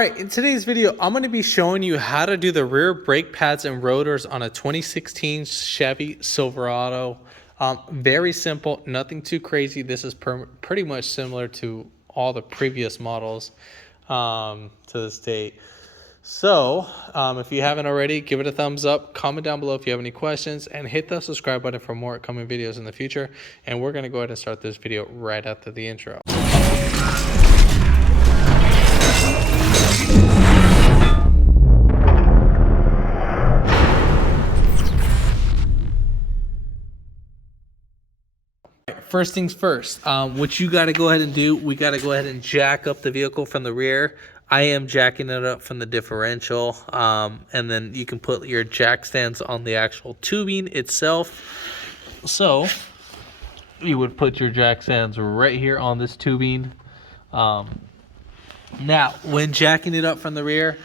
Alright, in today's video, I'm going to be showing you how to do the rear brake pads and rotors on a 2016 Chevy Silverado. Very simple, nothing too crazy. This is pretty much similar to all the previous models to this date. So, if you haven't already, give it a thumbs up, comment down below if you have any questions, and hit the subscribe button for more upcoming videos in the future. And we're going to go ahead and start this video right after the intro. First things first, what you got to go ahead and do, we got to go ahead and jack up the vehicle from the rear. I am jacking it up from the differential, and then you can put your jack stands on the actual tubing itself. So you would put your jack stands right here on this tubing. Now, when jacking it up from the rear,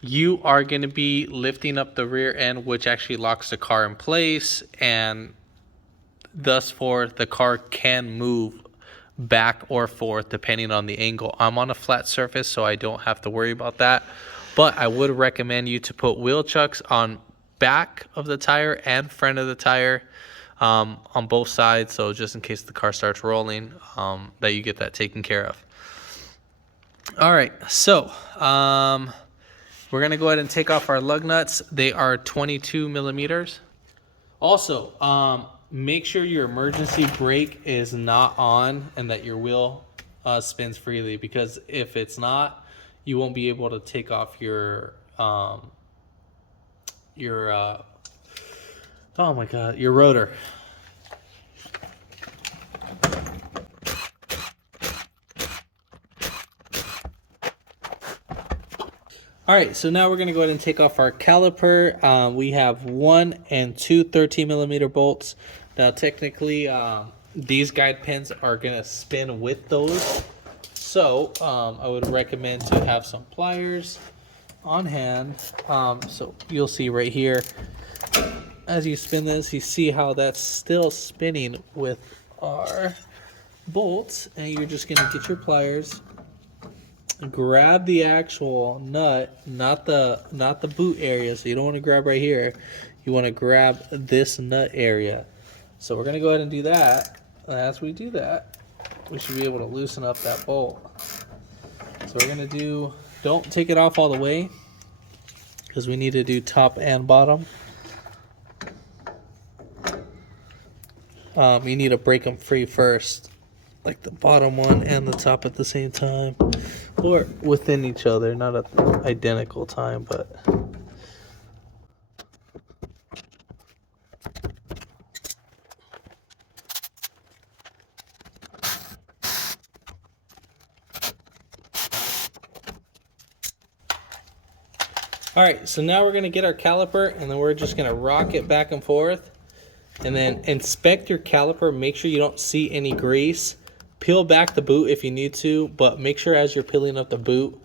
you are going to be lifting up the rear end, which actually locks the car in place, and thus the car can move back or forth depending on the angle. I'm on a flat surface, so I don't have to worry about that, but I would recommend you to put wheel chucks on back of the tire and front of the tire, on both sides, so just in case the car starts rolling, that you get that taken care of. All right, so we're gonna go ahead and take off our lug nuts. They are 22 millimeters. Also, make sure your emergency brake is not on and that your wheel spins freely, because if it's not, you won't be able to take off your rotor. All right, so now we're going to go ahead and take off our caliper. We have 1 and 2 13 millimeter bolts. Now, technically, these guide pins are going to spin with those. So I would recommend to have some pliers on hand. So you'll see right here, as you spin this, you see how that's still spinning with our bolts. And you're just going to get your pliers, grab the actual nut, not the boot area. So you don't want to grab right here, you want to grab this nut area. So we're going to go ahead and do that. As we do that, we should be able to loosen up that bolt. So we're going to do, don't take it off all the way, because we need to do top and bottom. You need to break them free first, like the bottom one and the top at the same time, or within each other, not at the identical time, but all right, so now we're going to get our caliper, and then we're just going to rock it back and forth, and then inspect your caliper. Make sure you don't see any grease. Peel back the boot if you need to, but make sure as you're peeling up the boot,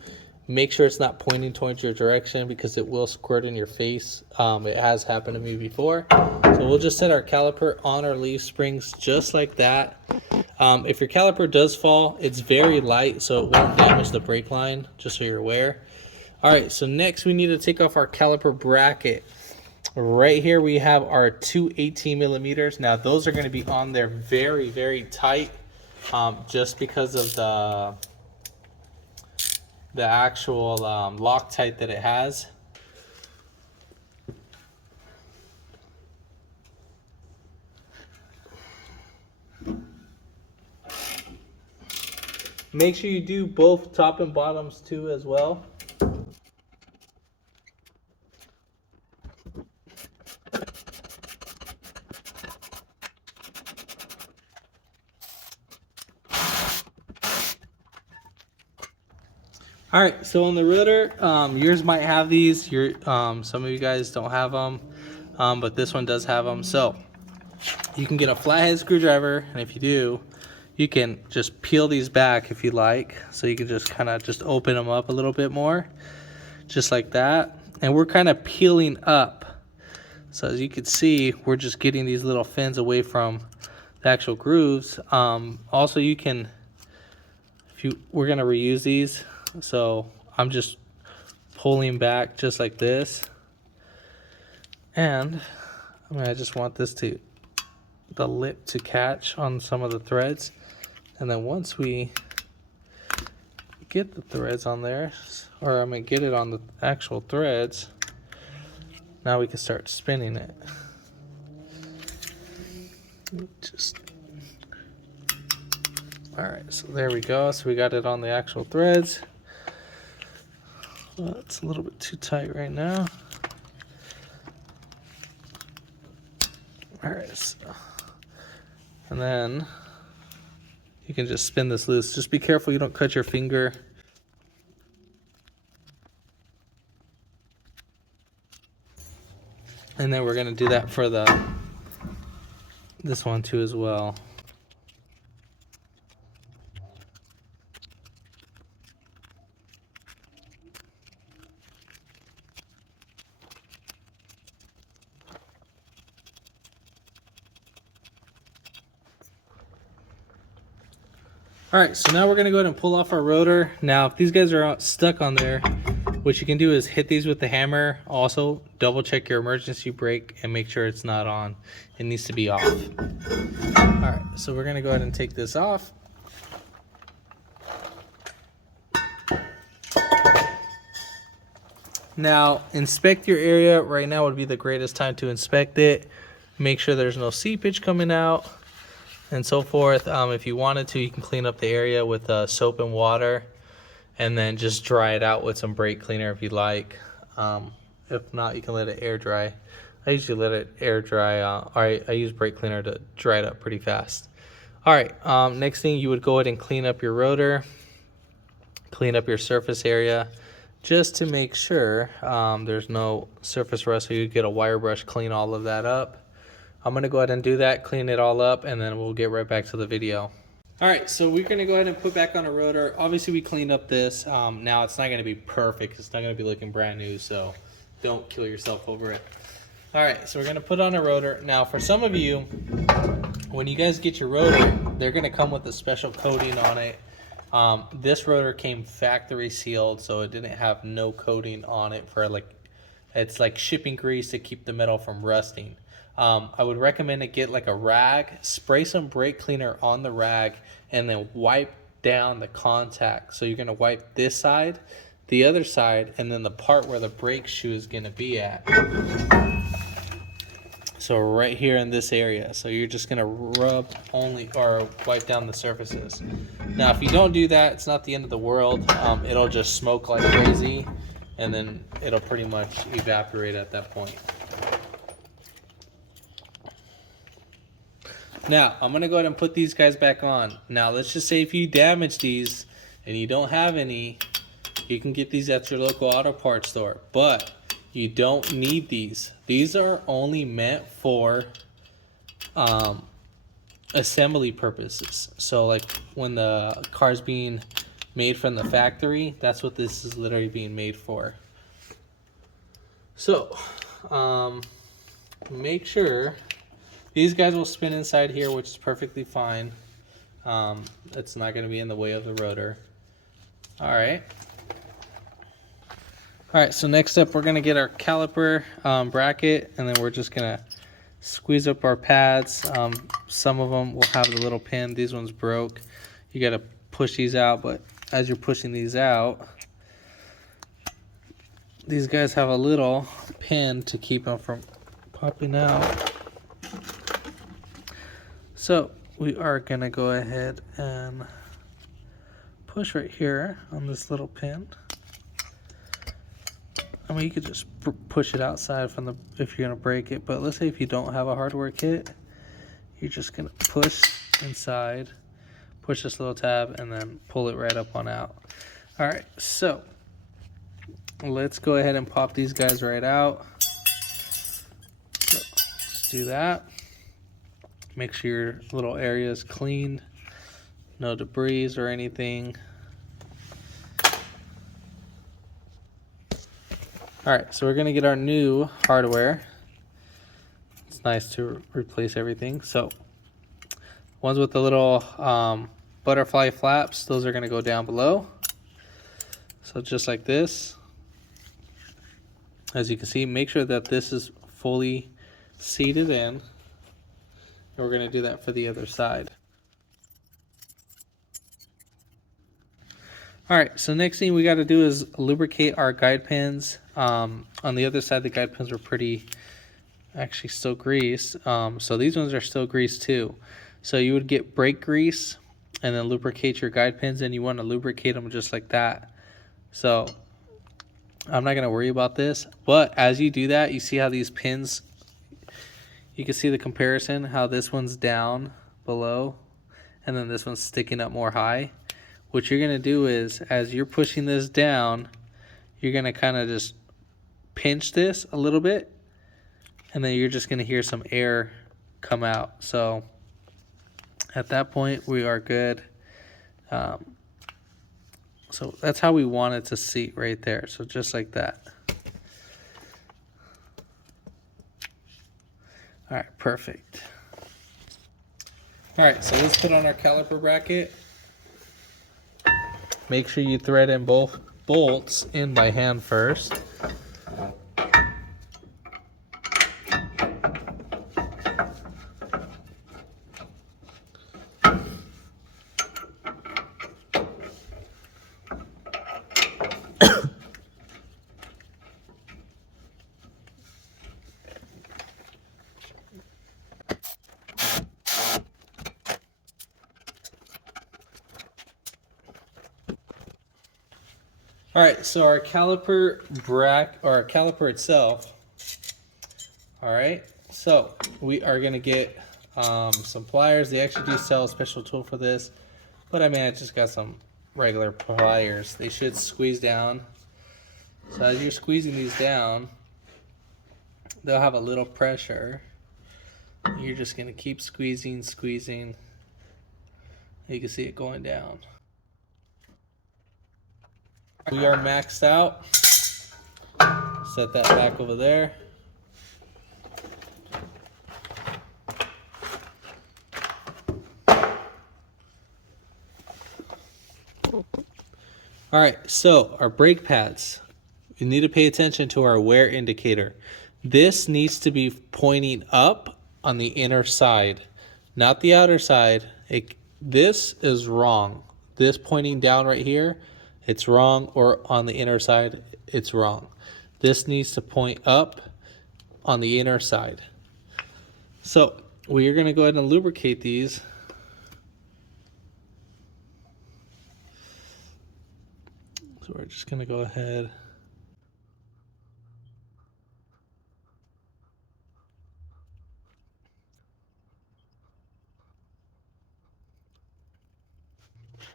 make sure it's not pointing towards your direction, because it will squirt in your face. It has happened to me before. So we'll just set our caliper on our leaf springs just like that. If your caliper does fall, it's very light, so it won't damage the brake line, just so you're aware. All right, so next we need to take off our caliper bracket. Right here we have our 2 18 millimeters. Now those are going to be on there very, very tight, just because of the actual Loctite that it has. Make sure you do both top and bottoms too as well. All right, so on the rotor, yours might have these. Some of you guys don't have them, but this one does have them. So you can get a flathead screwdriver, and if you do, you can just peel these back if you like. So you can just kind of just open them up a little bit more, just like that. And we're kind of peeling up. So as you can see, we're just getting these little fins away from the actual grooves. Also, you can, we're gonna reuse these. So I'm just pulling back just like this. And I just want the lip to catch on some of the threads. And then once we get the threads on there, or get it on the actual threads, now we can start spinning it. Alright, so there we go. So we got it on the actual threads. Well, it's a little bit too tight right now. Alright, so, and then you can just spin this loose. Just be careful you don't cut your finger. And then we're going to do that for this one too as well. All right, so now we're gonna go ahead and pull off our rotor. Now, if these guys are stuck on there, what you can do is hit these with the hammer. Also, double check your emergency brake and make sure it's not on. It needs to be off. All right, so we're gonna go ahead and take this off. Now, inspect your area. Right now would be the greatest time to inspect it. Make sure there's no seepage coming out and so forth. If you wanted to, you can clean up the area with soap and water and then just dry it out with some brake cleaner if you like. If not, you can let it air dry. I usually let it air dry. I use brake cleaner to dry it up pretty fast. All right, next thing, you would go ahead and clean up your rotor, clean up your surface area, just to make sure there's no surface rust. So you get a wire brush, clean all of that up. I'm gonna go ahead and do that, clean it all up, and then we'll get right back to the video. All right, so we're gonna go ahead and put back on a rotor. Obviously we cleaned up this. Now it's not gonna be perfect. It's not gonna be looking brand new, so don't kill yourself over it. All right, so we're gonna put on a rotor. Now for some of you, when you guys get your rotor, they're gonna come with a special coating on it. This rotor came factory sealed, so it didn't have no coating on it for it's like shipping grease to keep the metal from rusting. I would recommend to get like a rag, spray some brake cleaner on the rag, and then wipe down the contact. So you're gonna wipe this side, the other side, and then the part where the brake shoe is gonna be at. So right here in this area. So you're just gonna rub only or wipe down the surfaces. Now, if you don't do that, it's not the end of the world. It'll just smoke like crazy, and then it'll pretty much evaporate at that point. Now, I'm going to go ahead and put these guys back on. Now, let's just say if you damage these and you don't have any, you can get these at your local auto parts store. But you don't need these. These are only meant for assembly purposes. So, like when the car's being made from the factory, that's what this is literally being made for. So, make sure... These guys will spin inside here, which is perfectly fine. It's not going to be in the way of the rotor. All right, so next up, we're going to get our caliper bracket, and then we're just going to squeeze up our pads. Some of them will have the little pin. These ones broke. You got to push these out, but as you're pushing these out, these guys have a little pin to keep them from popping out. So we are going to go ahead and push right here on this little pin. I mean, you could just push it outside from if you're going to break it, but let's say if you don't have a hardware kit, you're just going to push inside, push this little tab, and then pull it right up on out. All right, so let's go ahead and pop these guys right out. So let's do that. Make sure your little area is clean, no debris or anything. All right, so we're gonna get our new hardware. It's nice to replace everything. So ones with the little butterfly flaps, those are gonna go down below. So just like this. As you can see, make sure that this is fully seated in. And we're going to do that for the other side. Alright, so next thing we got to do is lubricate our guide pins. On the other side, the guide pins were actually still greased. So these ones are still greased too. So you would get brake grease and then lubricate your guide pins, and you want to lubricate them just like that. So I'm not going to worry about this, but as you do that, you see how these pins, you can see the comparison, how this one's down below and then this one's sticking up more high. What you're going to do is, as you're pushing this down, you're going to kind of just pinch this a little bit, and then you're just going to hear some air come out. So at that point, we are good. So that's how we want it to seat right there. So just like that. All right, perfect. All right, so let's put on our caliper bracket. Make sure you thread in both bolts in by hand first. All right, so our caliper our caliper itself. All right, so we are gonna get some pliers. They actually do sell a special tool for this, but I mean, I just got some regular pliers. They should squeeze down. So as you're squeezing these down, they'll have a little pressure. You're just gonna keep squeezing. You can see it going down. We are maxed out. Set that back over there. All right, so our brake pads. You need to pay attention to our wear indicator. This needs to be pointing up on the inner side, not the outer side. This is wrong. This pointing down right here, it's wrong, or on the inner side, it's wrong. This needs to point up on the inner side. So we are going to go ahead and lubricate these. So we're just going to go ahead.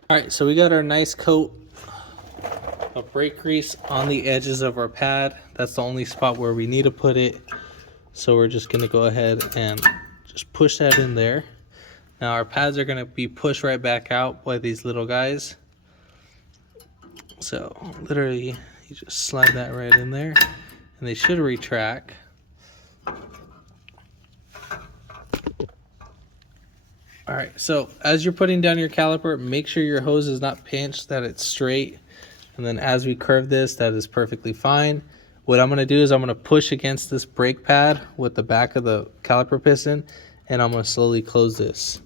All right, so we got our nice coat of brake grease on the edges of our pad. That's the only spot where we need to put it. So we're just gonna go ahead and just push that in there. Now our pads are gonna be pushed right back out by these little guys. So literally, you just slide that right in there, and they should retract. All right, so as you're putting down your caliper, make sure your hose is not pinched, that it's straight. And then as we curve this, that is perfectly fine. What I'm gonna do is I'm gonna push against this brake pad with the back of the caliper piston, and I'm gonna slowly close this.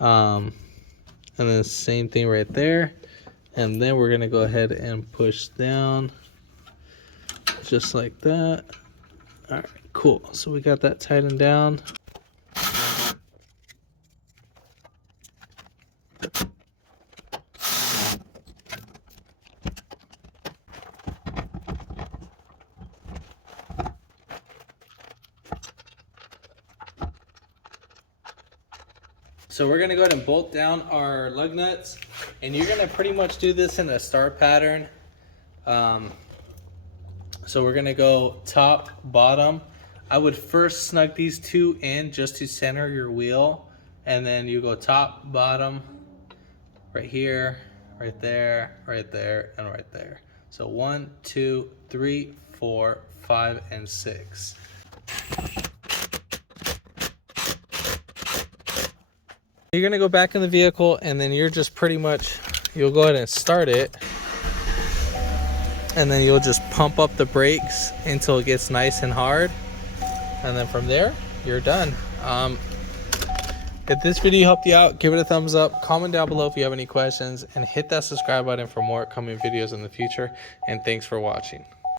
And then same thing right there. And then we're gonna go ahead and push down just like that. All right, cool. So we got that tightened down. So we're gonna go ahead and bolt down our lug nuts, and you're gonna pretty much do this in a star pattern. So we're gonna go top, bottom. I would first snug these two in just to center your wheel, and then you go top, bottom, right here, right there, right there, and right there. So 1, 2, 3, 4, 5, and 6. You're gonna go back in the vehicle, and then you're just pretty much, you'll go ahead and start it. and then you'll just pump up the brakes until it gets nice and hard, and then from there you're done. If this video helped you out, give it a thumbs up, comment down below if you have any questions, and hit that subscribe button for more upcoming videos in the future. And thanks for watching.